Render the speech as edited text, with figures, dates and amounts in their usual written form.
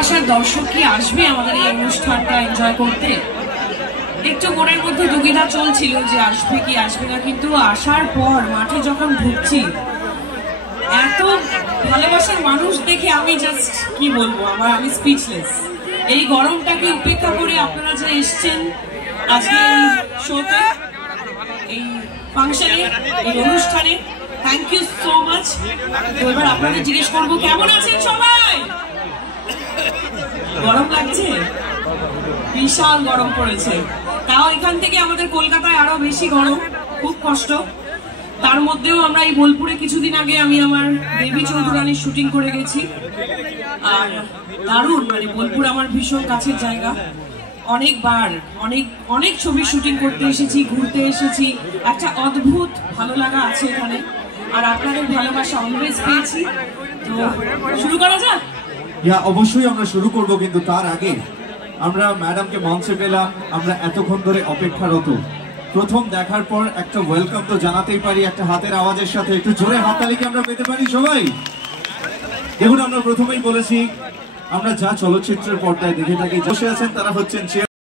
ভালোবাসার দর্শক কি আসবে আমাদের এই অনুষ্ঠানটা এনজয় করতে? একটু মনের মধ্যে দুবিধা চলছিল যে আসবে কি আসবে না, কিন্তু আসার পর মাঠে যখন ঢুকছি এত ভালোবাসার মানুষ দেখে আমি জাস্ট কি বলবো, আমি স্পিচলেস। এই গরমটাকে উপেক্ষা করে আপনারা যে এসছেন আজকে এই শোতে, এই ফাংশনে, এই অনুষ্ঠানে, থ্যাংক ইউ সো মাচ। তো এবার আপনাদের জিজ্ঞেস করবো কেমন আছেন সবাই? গরম লাগছে? বিশাল গরম পড়েছে, তাও এখান থেকে আমাদের কলকাতায় আরো বেশি গরম, খুব কষ্ট। তার মধ্যেও আমরা এই বোলপুরে কিছুদিন আগে আমি আমার দেবী চৌধুরানীর শুটিং করে গেছি, আর দারুণ, মানে বোলপুর আমার ভীষণ কাছের জায়গা। অনেকবার অনেক ছবির শুটিং করতে এসেছি, ঘুরতে এসেছি, একটা অদ্ভুত ভালো লাগা আছে এখানে, আর আপনাদের ভালোবাসা অলওয়েজ পেয়েছি। তো শুরু করা যাক। অবশ্যই আমরা শুরু করব, কিন্তু তার আগে আমরা ম্যাডামকে মঞ্চে পেলাম, আমরা এতক্ষণ ধরে অপেক্ষারত। প্রথম দেখার পর একটা ওয়েলকাম তো জানাতেই পারি, একটা হাতের আওয়াজের সাথে। একটু জোরে হাততালি কি আমরা পেতে পারি সবাই? দেখুন, আমরা প্রথমেই বলেছি আমরা যা চলচ্চিত্রের পর্দায় দেখে থাকি, বসে আছেন তারা হচ্ছেন